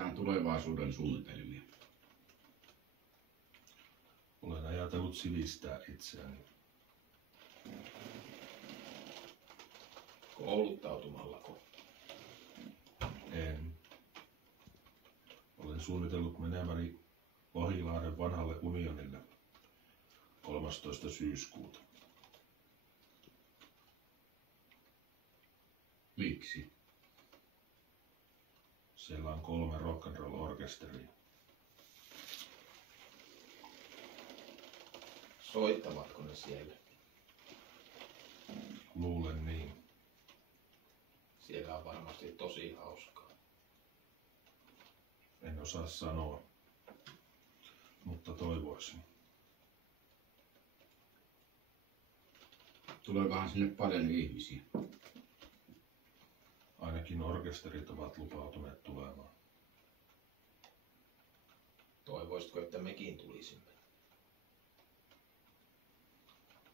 mitään tulevaisuuden suunnitelmia? Olen ajatellut sivistää itseäni. Kouluttautumallako? En. Olen suunnitellut meneväni Lohilaaren vanhalle unionille 13. syyskuuta. Miksi? Siellä on 3 rock'n'roll-orkesteria. Soittavatko ne siellä? Luulen niin. Siellä on varmasti tosi hauskaa. En osaa sanoa, mutta toivoisin. Tuleekohan sinne paljon ihmisiä? Ainakin orkesterit ovat lupautuneet tulemaan. Toivoisitko, että mekin tulisimme?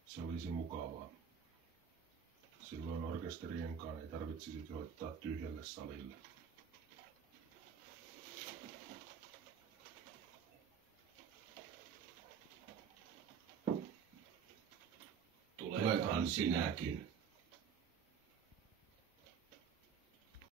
Se olisi mukavaa. Silloin orkesterienkaan ei tarvitsisi soittaa tyhjälle salille. Tuleekohan sinäkin?